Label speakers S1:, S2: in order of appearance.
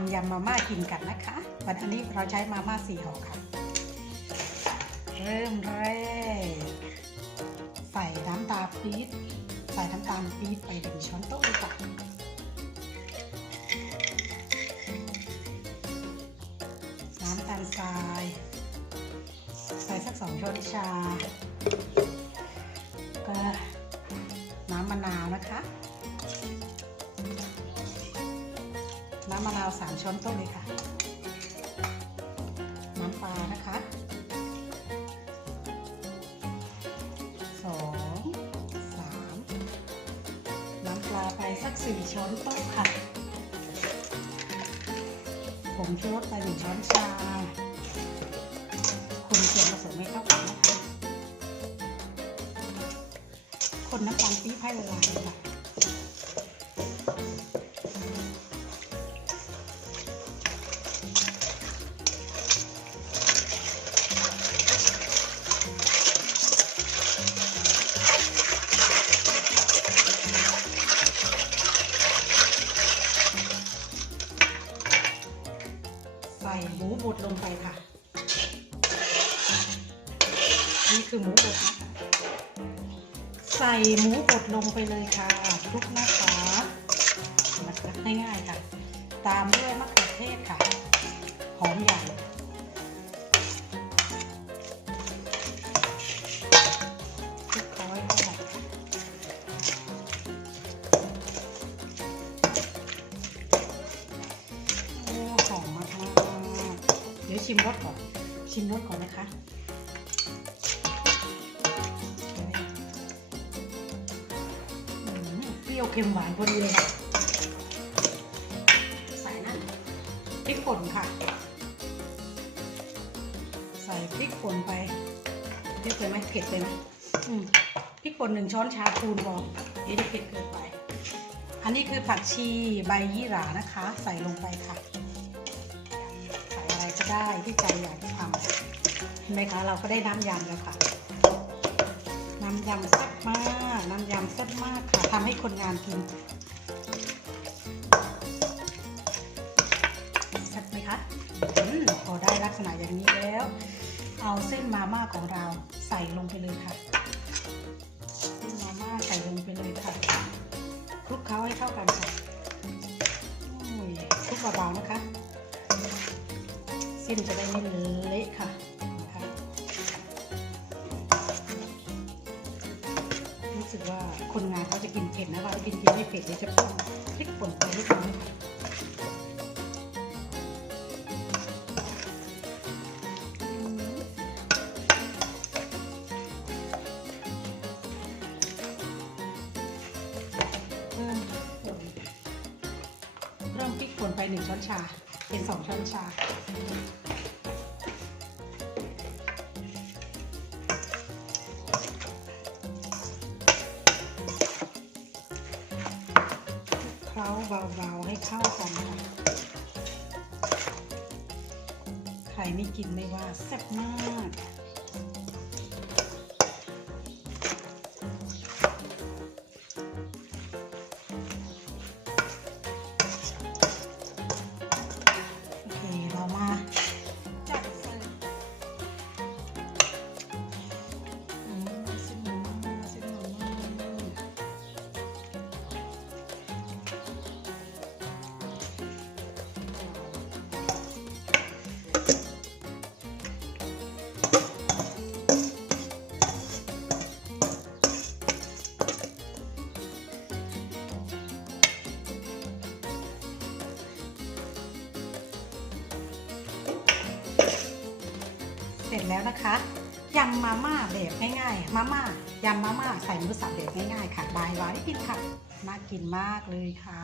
S1: อันนะคะ วันนี้เราใช้มาม่าสี่ห่อค่ะ เริ่มแรกใส่น้ำตาลปี๊บใส่น้ำตาลปี๊บไปหนึ่งช้อนโต๊ะเลยค่ะน้ำตาลทรายใส่สักสองช้อนชาก็ำมะนาวสามช้อนโต๊ะเลยค่ะ น้ำปลานะคะสองสามน้ำปลาไปสักสี่ช้อนโต๊ะค่ะผงชูรสไปหนึ่งช้อนชาคนส่วนผสมให้เข้ากันนะคะคนน้ำตาลปี๊บให้ละลายค่ะ ดลงไปค่ะ นี่คือหมูบดนะคะใส่หมูบดลงไปเลยค่ะคลุกนะคะมันจะง่ายๆค่ะ ตามด้วยมะเขือเทศค่ะ หอมใหญ่ ดี๋ยวชิมรสก่อน ชิมรสก่อนนะคะเปรี้ยวเค็มหวานพอดีเลยค่ะใส่นั่นพริกป่นค่ะ ใส่พริกป่นไปเรียกไปไหมเผ็ดไปไหมมพริกป่นหนึ่งช้อนชาคูณพอเดี๋ยวจะเผ็ดเกินไป อันนี้คือผักชีใบยี่หร่านะคะ ใส่ลงไปค่ะ ก็ได้ที่ใจอยากจะทำเห็นไหมคะเราก็ได้น้ำยำแล้วค่ะ น้ำยำแซ่บมาก น้ำยำแซ่บมากค่ะทำให้คนงานกินแซ่บไหมคะอพอได้ลักษณะอย่างนี้แล้ว เอาเส้นมาม่าของเราใส่ลงไปเลยค่ะเส้นมาม่าใส่ลงไปเลยค่ะคลุกเคล้าให้เข้ากันค่ะคลุกเบาๆนะคะ ส้นจะได้ไม่เละค่ะนะคะรู้สึกว่าคนงานเขาจะกินเผ็ดนะเรากินกินไม่เผ็ดเดี๋ยวจะเพิ่มพริกป่นไปเล็กน้อยค่ะอืมเพิ่มป่นเริ่มพริกป่นไปหนึ่งช้อนชา เป็นสองช้อนชาาเบาๆให้เข้ากันค่ะใครไม่กินไม่ว่าแซ่บมาก แล้วนะคะยำมาม่าแบบง่ายๆ มาม่ายำมาม่าใส่หมูสับแบบง่ายๆค่ะบายร้านที่กินค่ะ น่ากินมากเลยค่ะ